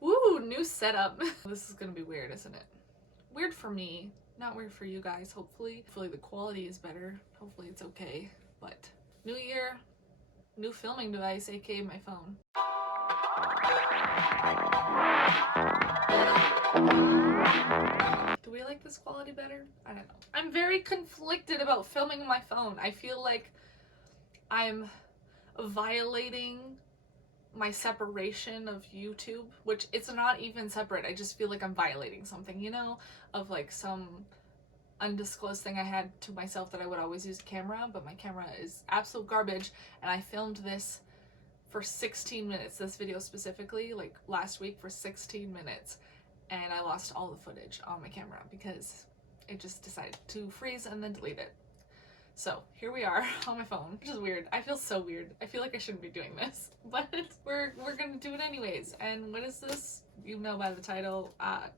Woo, new setup. This is gonna be weird, isn't it? Weird for me, not weird for you guys, hopefully. Hopefully the quality is better. Hopefully it's okay. But new year, new filming device, aka my phone. Do we like this quality better? I don't know. I'm very conflicted about filming on my phone. I feel like I'm violating my separation of YouTube, which it's not even separate. I just feel like I'm violating something, you know, of like some undisclosed thing I had to myself that I would always use a camera, but my camera is absolute garbage, and I filmed this for 16 minutes, this video specifically, like last week for 16 minutes, and I lost all the footage on my camera because it just decided to freeze and then delete it. So here we are on my phone, which is weird. I feel so weird. I feel like I shouldn't be doing this, but we're gonna do it anyways. And what is this? You know by the title,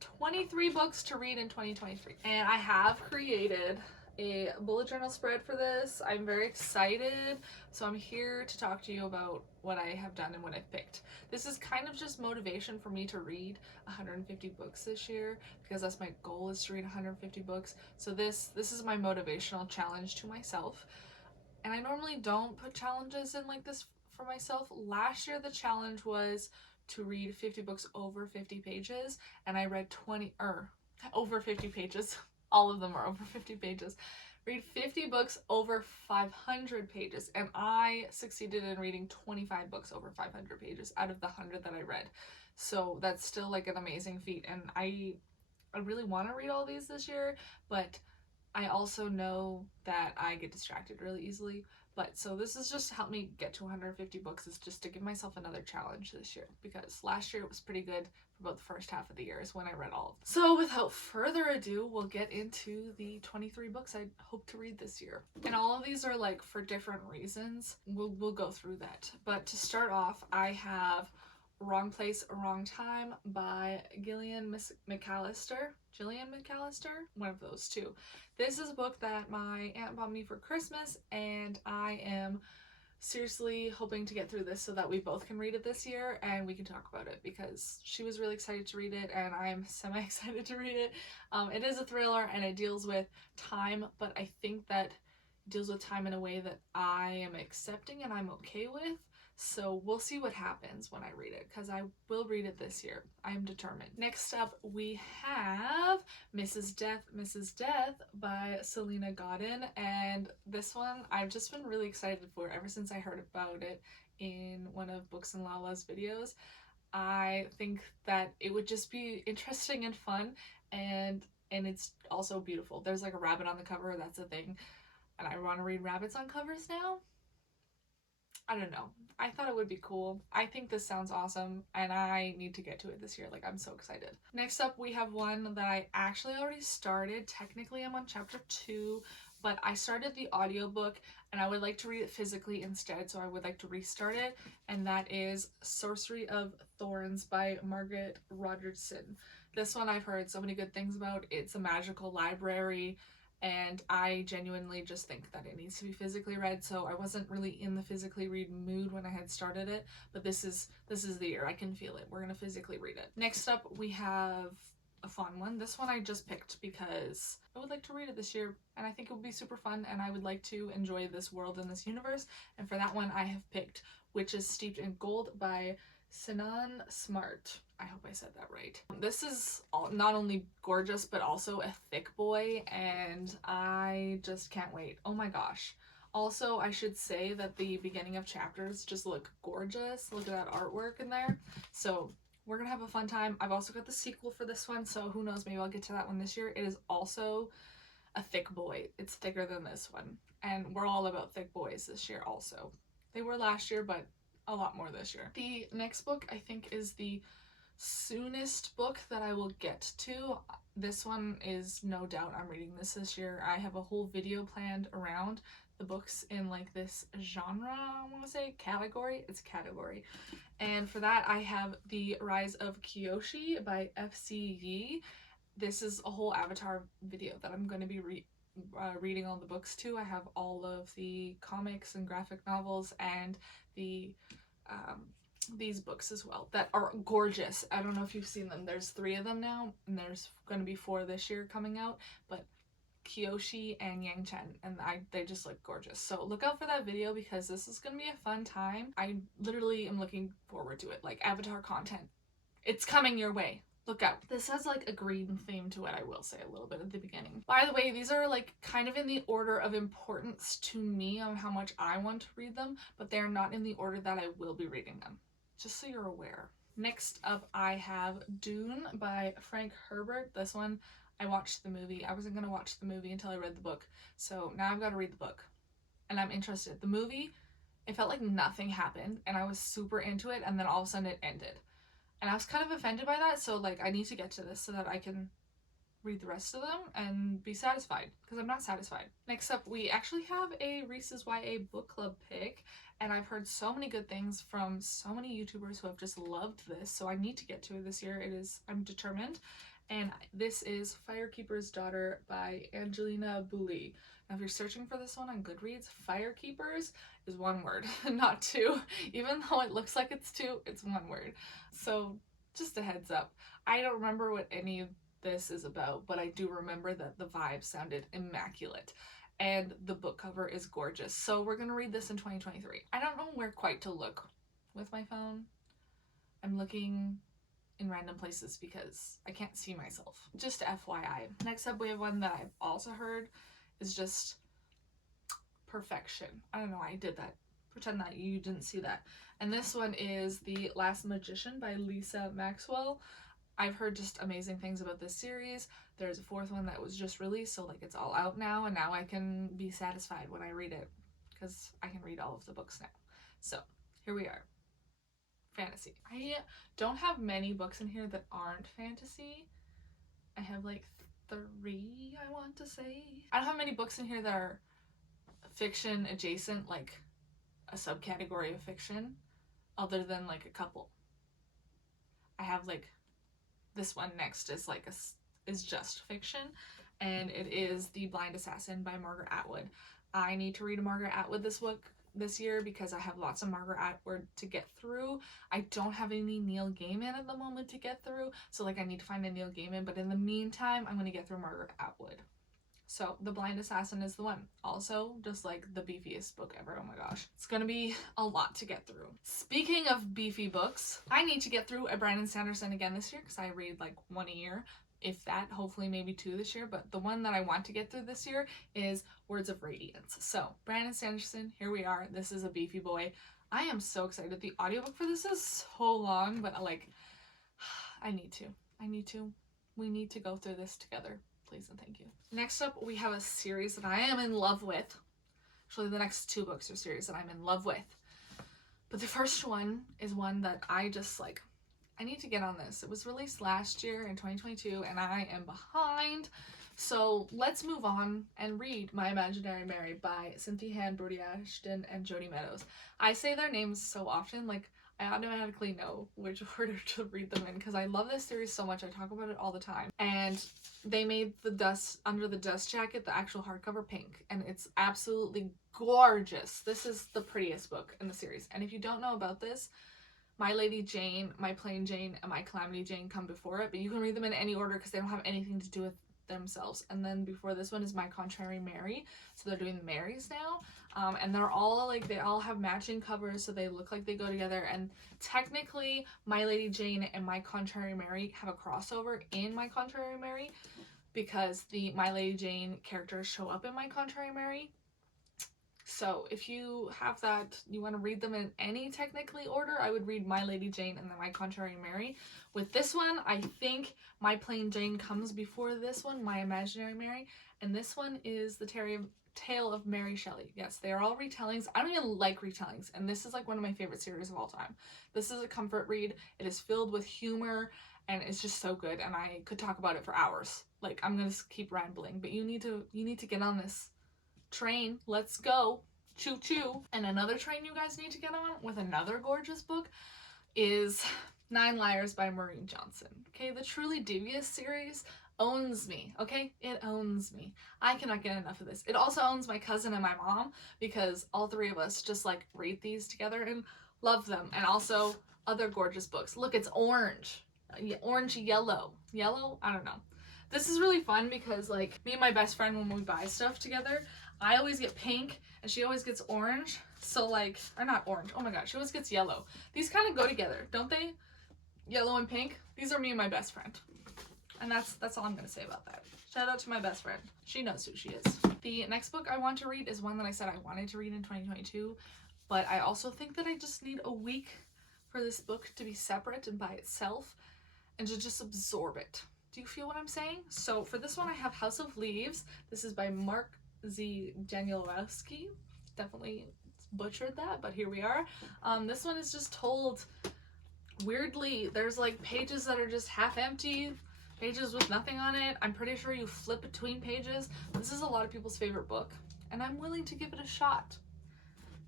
23 books to read in 2023. And I have created a bullet journal spread for this. I'm very excited. So I'm here to talk to you about what I have done and what I've picked. This is kind of just motivation for me to read 150 books this year, because that's my goal, is to read 150 books. So this is my motivational challenge to myself. And I normally don't put challenges in like this for myself. Last year the challenge was to read 50 books over 50 pages, and I read 20 or over 50 pages. All of them are over 50 pages. Read 50 books over 500 pages, and I succeeded in reading 25 books over 500 pages out of the 100 that I read. So that's still like an amazing feat, and I really want to read all these this year, but I also know that I get distracted really easily. But so this is just to help me get to 150 books, is just to give myself another challenge this year, because last year it was pretty good for about the first half of the year is when I read all of them. So without further ado, we'll get into the 23 books I hope to read this year. And all of these are like for different reasons. We'll go through that. But to start off, I have Wrong Place, Wrong Time by Gillian McAllister. Gillian McAllister? One of those two. This is a book that my aunt bought me for Christmas, and I am seriously hoping to get through this so that we both can read it this year and we can talk about it, because she was really excited to read it and I'm semi-excited to read it. It is a thriller and it deals with time, but I think that it deals with time in a way that I am accepting and I'm okay with. So we'll see what happens when I read it, because I will read it this year. I am determined. Next up, we have Mrs. Death by Selena Godin, and this one I've just been really excited for ever since I heard about it in one of Books and Lala's videos. I think that it would just be interesting and fun, and it's also beautiful. There's like a rabbit on the cover, that's a thing, and I want to read rabbits on covers now. I don't know. I thought it would be cool. I think this sounds awesome, and I need to get to it this year. Like, I'm so excited. Next up, we have one that I actually already started. Technically, I'm on chapter 2, but I started the audiobook, and I would like to read it physically instead, so I would like to restart it, and that is Sorcery of Thorns by Margaret Rogerson. This one I've heard so many good things about. It's a magical library, and I genuinely just think that it needs to be physically read, so I wasn't really in the physically read mood when I had started it, but this is the year. I can feel it. We're gonna physically read it. Next up, we have a fun one. This one I just picked because I would like to read it this year, and I think it would be super fun, and I would like to enjoy this world and this universe, and for that one I have picked Witches Steeped in Gold by Sinan Smart. I hope I said that right. This is not only gorgeous, but also a thick boy, and I just can't wait. Oh my gosh. Also, I should say that the beginning of chapters just look gorgeous. Look at that artwork in there. So we're gonna have a fun time. I've also got the sequel for this one, so who knows, maybe I'll get to that one this year. It is also a thick boy. It's thicker than this one. And we're all about thick boys this year also. They were last year, but a lot more this year. The next book I think is the soonest book that I will get to. This one is no doubt I'm reading this year. I have a whole video planned around the books in like this genre, I want to say category. It's category. And for that I have The Rise of Kyoshi by F.C. Yee. This is a whole Avatar video that I'm going to be reading all the books to. I have all of the comics and graphic novels and the these books as well that are gorgeous. I don't know if you've seen them. There's 3 of them now, and there's going to be 4 this year coming out, but Kyoshi and Yang Chen, and they just look gorgeous. So look out for that video because this is going to be a fun time. I literally am looking forward to it. Like Avatar content, it's coming your way. Look out. This has like a green theme to it, I will say a little bit at the beginning. By the way, these are like kind of in the order of importance to me on how much I want to read them, but they're not in the order that I will be reading them. Just so you're aware. Next up, I have Dune by Frank Herbert. This one, I watched the movie. I wasn't going to watch the movie until I read the book. So now I've got to read the book. And I'm interested. The movie, it felt like nothing happened, and I was super into it, and then all of a sudden it ended. And I was kind of offended by that, so like I need to get to this so that I can read the rest of them and be satisfied, because I'm not satisfied. Next up, we actually have a Reese's YA book club pick, and I've heard so many good things from so many YouTubers who have just loved this, so I need to get to it this year. I'm determined. And this is Firekeeper's Daughter by Angelina Booley. Now if you're searching for this one on Goodreads, Firekeepers is 1 word, not 2. Even though it looks like it's 2, it's 1 word. So just a heads up. I don't remember what any of this is about, but I do remember that the vibe sounded immaculate. And the book cover is gorgeous. So we're going to read this in 2023. I don't know where quite to look with my phone. I'm looking in random places because I can't see myself. Just FYI. Next up, we have one that I've also heard is just perfection. I don't know why I did that. Pretend that you didn't see that. And this one is The Last Magician by Lisa Maxwell. I've heard just amazing things about this series. There's a 4th one that was just released, so like it's all out now, and now I can be satisfied when I read it because I can read all of the books now. So here we are. Fantasy. I don't have many books in here that aren't fantasy. I have like 3, I want to say. I don't have many books in here that are fiction adjacent, like a subcategory of fiction, other than like a couple. I have like this one next is like is just fiction, and it is The Blind Assassin by Margaret Atwood. I need to read a Margaret Atwood this year because I have lots of Margaret Atwood to get through. I don't have any Neil Gaiman at the moment to get through, so like I need to find a Neil Gaiman, but in the meantime I'm going to get through Margaret Atwood. So The Blind Assassin is the one. Also, just like the beefiest book ever. Oh my gosh. It's gonna be a lot to get through. Speaking of beefy books, I need to get through a Brandon Sanderson again this year because I read like 1 a year. If that, hopefully maybe 2 this year, but the one that I want to get through this year is Words of Radiance. So, Brandon Sanderson, here we are. This is a beefy boy. I am so excited. The audiobook for this is so long, but like, I need to. We need to go through this together. Please and thank you. Next up, we have a series that I am in love with. Actually, the next 2 books are series that I'm in love with. But the first one is one that I just like, I need to get on this. It was released last year in 2022 and I am behind. So let's move on and read My Imaginary Mary by Cynthia Han, Brody Ashton, and Jody Meadows. I say their names so often, like I automatically know which order to read them in because I love this series so much. I talk about it all the time. And they made the Dust Under the Dust Jacket, the actual hardcover, pink, and it's absolutely gorgeous. This is the prettiest book in the series. And if you don't know about this, My Lady Jane, My Plain Jane, and My Calamity Jane come before it, but you can read them in any order because they don't have anything to do with themselves. And then before this one is My Contrary Mary, so they're doing the Marys now, and they're all like, they all have matching covers, so they look like they go together. And technically My Lady Jane and My Contrary Mary have a crossover in My Contrary Mary because the My Lady Jane characters show up in My Contrary Mary. So if you have that, you want to read them in any technically order, I would read My Lady Jane and then My Contrary Mary. With this one, I think My Plain Jane comes before this one, My Imaginary Mary, and this one is the Tale of Mary Shelley. Yes, they are all retellings. I don't even like retellings, and this is like one of my favorite series of all time. This is a comfort read. It is filled with humor, and it's just so good, and I could talk about it for hours. Like, I'm gonna keep rambling, but you need to get on this train. Let's go. Choo choo. And another train you guys need to get on with another gorgeous book is 9 Liars by Maureen Johnson. Okay, the Truly Devious series owns me. Okay, it owns me. I cannot get enough of this. It also owns my cousin and my mom because all 3 of us just like read these together and love them. And also other gorgeous books. Look, it's orange. Orange yellow. Yellow? I don't know. This is really fun because, like, me and my best friend, when we buy stuff together, I always get pink and she always gets orange. So, like, or not orange. Oh my god, she always gets yellow. These kind of go together, don't they? Yellow and pink. These are me and my best friend. And that's all I'm going to say about that. Shout out to my best friend. She knows who she is. The next book I want to read is one that I said I wanted to read in 2022. But I also think that I just need a week for this book to be separate and by itself and to just absorb it. Do you feel what I'm saying? So for this one, I have House of Leaves. This is by Mark Z. Danielowski. Definitely butchered that, but here we are. This one is just told weirdly. There's like pages that are just half empty, pages with nothing on it. I'm pretty sure you flip between pages. This is a lot of people's favorite book, and I'm willing to give it a shot.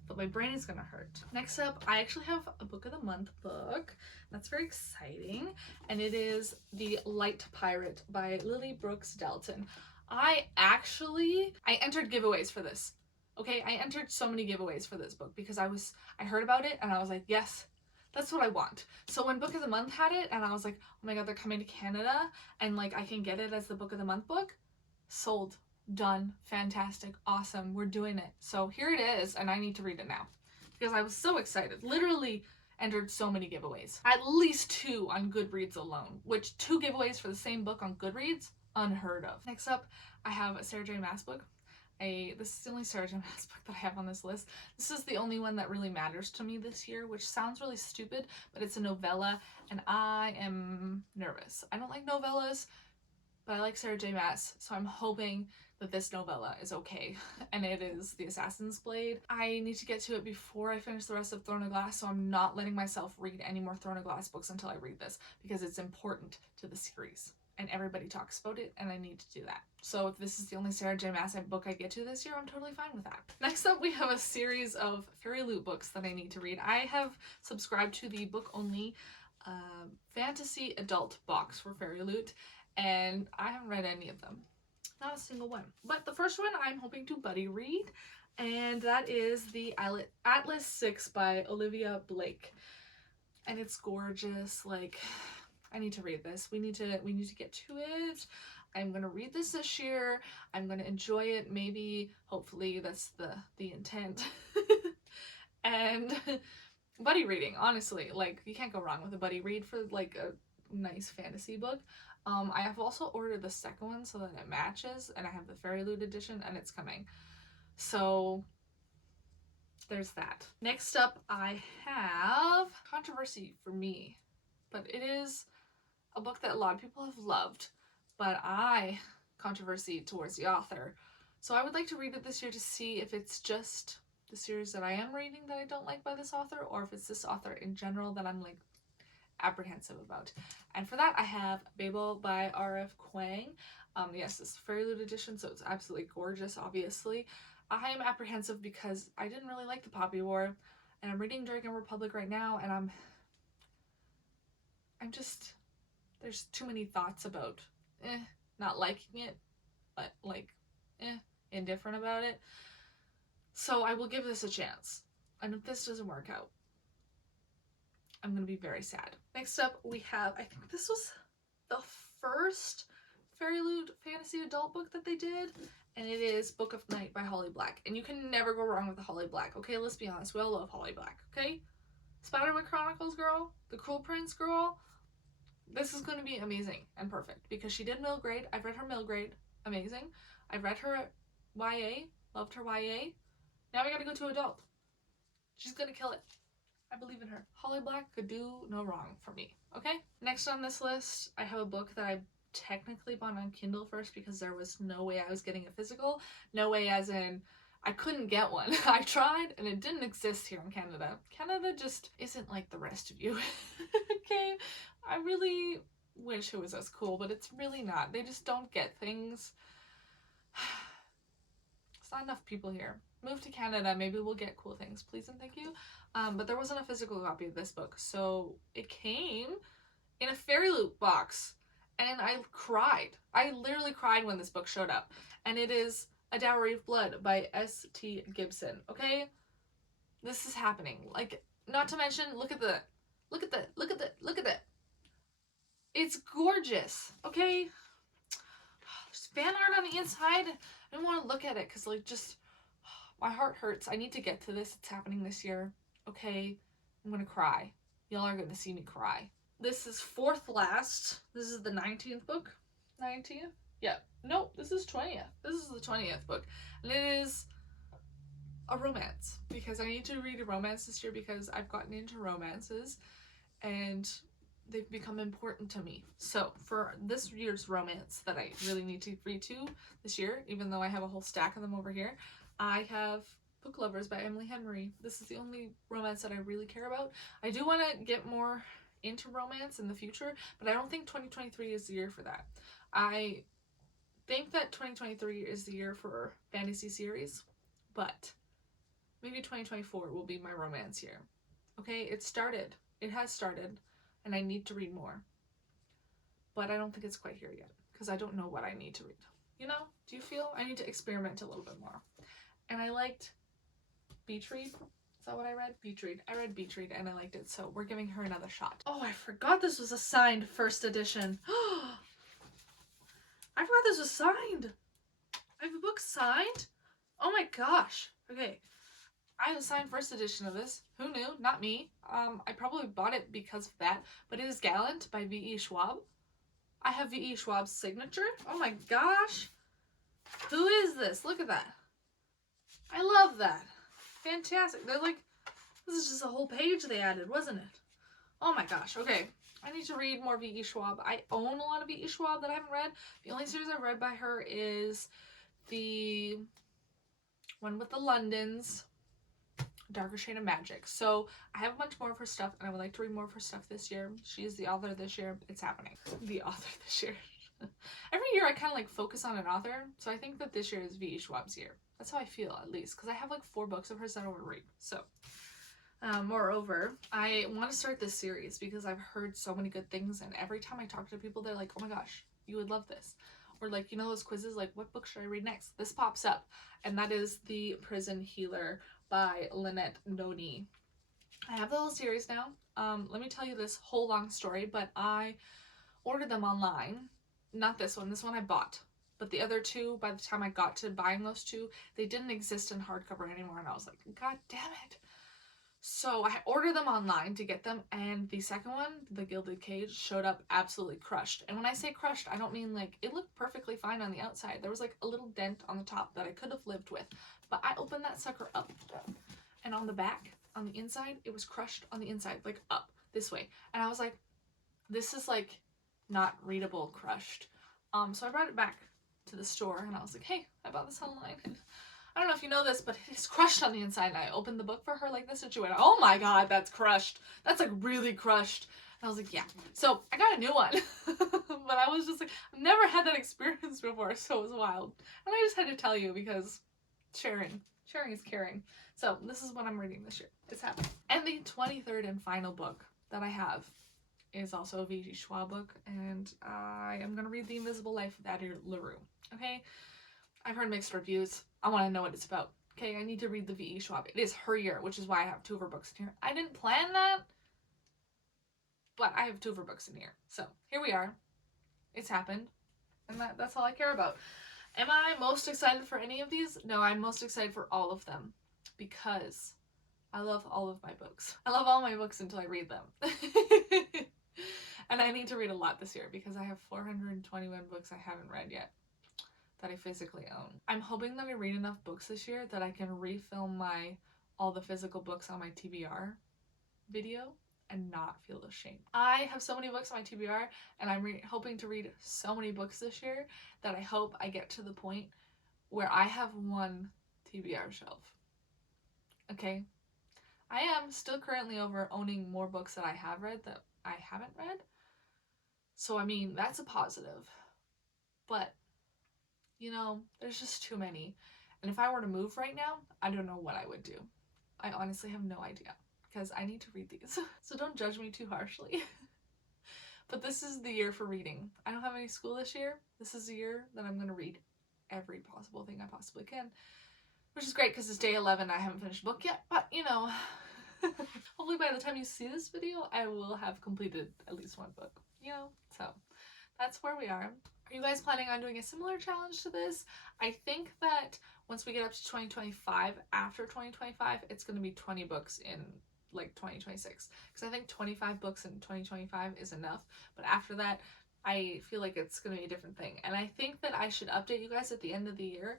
But my brain is gonna hurt. Next up, I actually have a book of the month book. That's very exciting. And it is The Light Pirate by Lily Brooks Dalton. I entered giveaways for this. Okay, I entered so many giveaways for this book because I heard about it and I was like, yes, that's what I want. So when Book of the Month had it and I was like, oh my god, they're coming to Canada and like I can get it as the Book of the Month book, sold. Done. Fantastic. Awesome. We're doing it. So here it is, and I need to read it now because I was so excited. Literally entered so many giveaways. At least 2 on Goodreads alone, which 2 giveaways for the same book on Goodreads, unheard of. Next up, I have a Sarah J. Maas book. This is the only Sarah J. Maas book that I have on this list. This is the only one that really matters to me this year, which sounds really stupid, but it's a novella, and I am nervous. I don't like novellas, but I like Sarah J. Maas, so I'm hoping that this novella is okay, and it is The Assassin's Blade. I need to get to it before I finish the rest of Throne of Glass, so I'm not letting myself read any more Throne of Glass books until I read this, because it's important to the series, and everybody talks about it, and I need to do that. So if this is the only Sarah J. Maas book I get to this year, I'm totally fine with that. Next up, we have a series of Fairy Loot books that I need to read. I have subscribed to the book-only fantasy adult box for Fairy Loot, and I haven't read any of them. Not a single one. But the first one I'm hoping to buddy read, and that is the Atlas 6 by Olivia Blake. And it's gorgeous. Like, I need to read this. We need to get to it. I'm gonna read this year. I'm gonna enjoy it. Maybe, hopefully, that's the intent. And buddy reading, honestly, like, you can't go wrong with a buddy read for like a nice fantasy book. I have also ordered the second one so that it matches, and I have the Fairy Loot edition, and it's coming. So there's that. Next up, I have controversy for me, but it is a book that a lot of people have loved, but I controversy towards the author. So I would like to read it this year to see if it's just the series that I am reading that I don't like by this author, or if it's this author in general that I'm like apprehensive about. And for that, I have Babel by R.F. Kuang. Yes, it's the Fairy Loot edition, so it's absolutely gorgeous, obviously. I am apprehensive because I didn't really like the Poppy War, and I'm reading Dragon Republic right now, and I'm just, there's too many thoughts about not liking it, but like indifferent about it. So I will give this a chance, and if this doesn't work out, I'm gonna be very sad. Next up, we have, I think this was the first Fairy Loot fantasy adult book that they did, and it is Book of Night by Holly Black. And you can never go wrong with the Holly Black, okay? Let's be honest, we all love Holly Black, okay? Spiderman Chronicles girl, The Cruel Prince girl, this is gonna be amazing and perfect because she did middle grade. I've read her middle grade, amazing. I've read her YA, loved her YA. Now we gotta go to adult. She's gonna kill it. I believe in her. Holly Black could do no wrong for me, okay? Next on this list, I have a book that I technically bought on Kindle first because there was no way I was getting a physical. No way as in, I couldn't get one. I tried and it didn't exist here in Canada. Canada just isn't like the rest of you, okay? I really wish it was as cool, but it's really not. They just don't get things. There's not enough people here. Move to Canada, maybe we'll get cool things, please and thank you. But there wasn't a physical copy of this book, so it came in a Fairy Loot box, and I cried. I literally cried when this book showed up, and it is A Dowry of Blood by S.T. Gibson, okay? This is happening. Like, not to mention, look at the Look at that. Look at that. Look at that. It's gorgeous. Okay. There's fan art on the inside. I don't want to look at it because, like, just my heart hurts. I need to get to this. It's happening this year. Okay. I'm going to cry. Y'all are going to see me cry. This is fourth last. This is the 19th book. 19th? Yeah. No, this is 20th. This is the 20th book. And it is a romance because I need to read a romance this year because I've gotten into romances and they've become important to me. So for this year's romance that I really need to read to this year, even though I have a whole stack of them over here, I have Book Lovers by Emily Henry. This is the only romance that I really care about. I do want to get more into romance in the future, but I don't think 2023 is the year for that. I think that 2023 is the year for fantasy series, but maybe 2024 will be my romance year. Okay, it started. It has started, and I need to read more. But I don't think it's quite here yet, because I don't know what I need to read. You know? Do you feel? I need to experiment a little bit more. And I liked Beach Read. Is that what I read? Beach Read. I read Beach Read, and I liked it, so we're giving her another shot. Oh, I forgot this was a signed first edition. I forgot this was signed. I have a book signed? Oh my gosh. Okay. I have a signed first edition of this. Who knew? Not me. I probably bought it because of that. But it is Gallant by V.E. Schwab. I have V.E. Schwab's signature. Oh my gosh. Who is this? Look at that. I love that. Fantastic. They're like, this is just a whole page they added, wasn't it? Oh my gosh. Okay. I need to read more V.E. Schwab. I own a lot of V.E. Schwab that I haven't read. The only series I've read by her is the one with the Londons, Darker Shade of Magic. So I have a bunch more of her stuff, and I would like to read more of her stuff this year. She is the author this year. It's happening. The author this year. Every year I kind of like focus on an author, so I think that this year is V.E. Schwab's year. That's how I feel, at least, because I have like 4 books of hers that I want to read. So, moreover, I want to start this series because I've heard so many good things, and every time I talk to people, they're like, oh my gosh, you would love this. Or like, you know those quizzes, like, what book should I read next? This pops up, and that is The Prison Healer by Lynette Noni. I have the whole series now. Let me tell you this whole long story, but I ordered them online. Not this one. This one I bought. But the other 2, by the time I got to buying those 2, they didn't exist in hardcover anymore, and I was like, God damn it. So I ordered them online to get them, and the second one, The Gilded Cage, showed up absolutely crushed. And when I say crushed, I don't mean like, it looked perfectly fine on the outside. There was like a little dent on the top that I could have lived with. But I opened that sucker up, and on the back, on the inside, it was crushed on the inside, like up, this way. And I was like, this is like not readable crushed. So I brought it back to the store, and I was like, hey, I bought this online, and I don't know if you know this, but it is crushed on the inside. And I opened the book for her like this, and she went, oh my god, that's crushed. That's like really crushed. And I was like, yeah. So I got a new one. But I was just like, I've never had that experience before, so it was wild. And I just had to tell you because sharing is caring. So this is what I'm reading this year. It's happening. And the 23rd and final book that I have is also a V.E. Schwab book, and I am going to read The Invisible Life of Addie LaRue. Okay? I've heard mixed reviews. I want to know what it's about. Okay, I need to read the V.E. Schwab. It is her year, which is why I have 2 of her books in here. I didn't plan that, but I have 2 of her books in here. So, here we are. It's happened, and that's all I care about. Am I most excited for any of these? No, I'm most excited for all of them, because I love all of my books. I love all my books until I read them. And I need to read a lot this year, because I have 421 books I haven't read yet that I physically own. I'm hoping that I read enough books this year that I can refilm all the physical books on my TBR video and not feel ashamed. I have so many books on my TBR, and I'm hoping to read so many books this year that I hope I get to the point where I have one TBR shelf. Okay? I am still currently owning more books that I have read that I haven't read. So, I mean, that's a positive. But, you know, there's just too many. And if I were to move right now, I don't know what I would do. I honestly have no idea, because I need to read these. So don't judge me too harshly. But this is the year for reading. I don't have any school this year. This is the year that I'm going to read every possible thing I possibly can. Which is great, because it's day 11. I haven't finished a book yet. But, you know, Hopefully by the time you see this video, I will have completed at least one book, you know? So that's where we are. Are you guys planning on doing a similar challenge to this? I think that once we get up to 2025, after 2025, it's going to be 20 books in like 2026. Because I think 25 books in 2025 is enough. But after that, I feel like it's going to be a different thing. And I think that I should update you guys at the end of the year,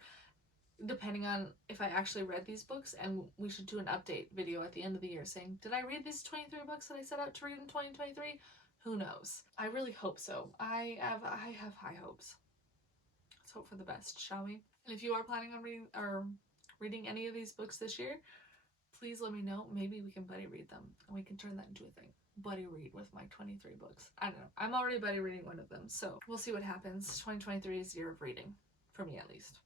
depending on if I actually read these books, and we should do an update video at the end of the year saying, did I read these 23 books that I set out to read in 2023? Who knows? I really hope so. I have high hopes. Let's hope for the best, shall we? And if you are planning on reading any of these books this year, please let me know. Maybe we can buddy read them and we can turn that into a thing. Buddy read with my 23 books. I don't know. I'm already buddy reading one of them, so we'll see what happens. 2023 is the year of reading, for me at least.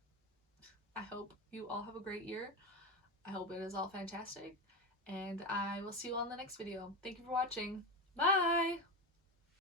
I hope you all have a great year. I hope it is all fantastic, and I will see you on the next video. Thank you for watching. Bye!